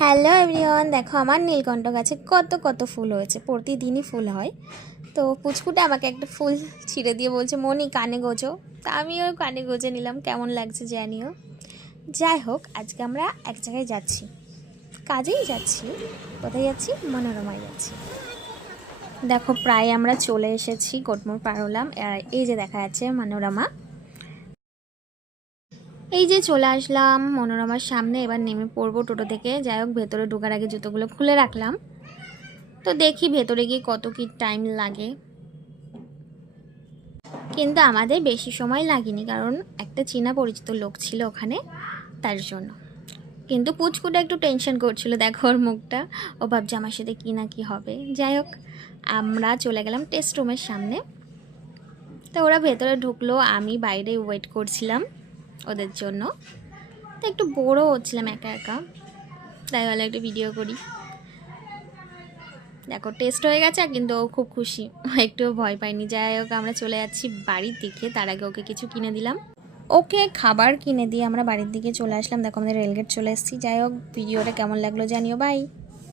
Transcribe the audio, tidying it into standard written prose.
Hello everyone, দেখো আমার নীলকণ্ঠ গাছে কত কত ফুল হয়েছে। প্রতিদিনই ফুল হয়। তো পুচকুটা আমাকে একটা ফুল ছিঁড়ে দিয়ে বলছে, মনি কানে গোজো। তা আমিও কানে গোজে নিলাম, কেমন লাগছে জানিও। যাই হোক, আজকে আমরা এক জায়গায় যাচ্ছি, কাজেই যাচ্ছি। কোথায় যাচ্ছি? মনোরমায় যাচ্ছি। দেখো প্রায় আমরা চলে এসেছি, কোটমোড় পার হলাম। আর এই যে দেখা যাচ্ছে মনোরমা। এই যে চলে আসলাম মনোরমার সামনে। এবার নেমে পড়বো টোটো থেকে। যাই হোক, ভেতরে ঢোকার আগে জুতোগুলো খুলে রাখলাম। তো দেখি ভেতরে গিয়ে কত কি টাইম লাগে, কিন্তু আমাদের বেশি সময় লাগেনি, কারণ একটা চেনা পরিচিত লোক ছিল ওখানে, তার জন্য। কিন্তু পুচকুটা একটু টেনশন করছিল, দেখো ওর মুখটা। ও ভাবছে আমার সাথে কী না কী হবে। যাই হোক, আমরা চলে গেলাম টেস্ট রুমের সামনে। তো ওরা ভেতরে ঢুকলো, আমি বাইরে ওয়েট করছিলাম ওদের জন্য। তো একটু বোরও হচ্ছিলাম একা একা, তাই বলে একটু ভিডিও করি। দেখো টেস্ট হয়ে গেছে, কিন্তু ও খুব খুশি, একটুও ভয় পাইনি। যাই হোক, আমরা চলে যাচ্ছি বাড়ির দিকে। তার আগে ওকে কিছু কিনে দিলাম, ওকে খাবার কিনে দিয়ে আমরা বাড়ির দিকে চলে আসলাম। দেখো আমাদের রেলগেট চলে এসেছি। যাই হোক, ভিডিওটা কেমন লাগলো জানিও। বাই।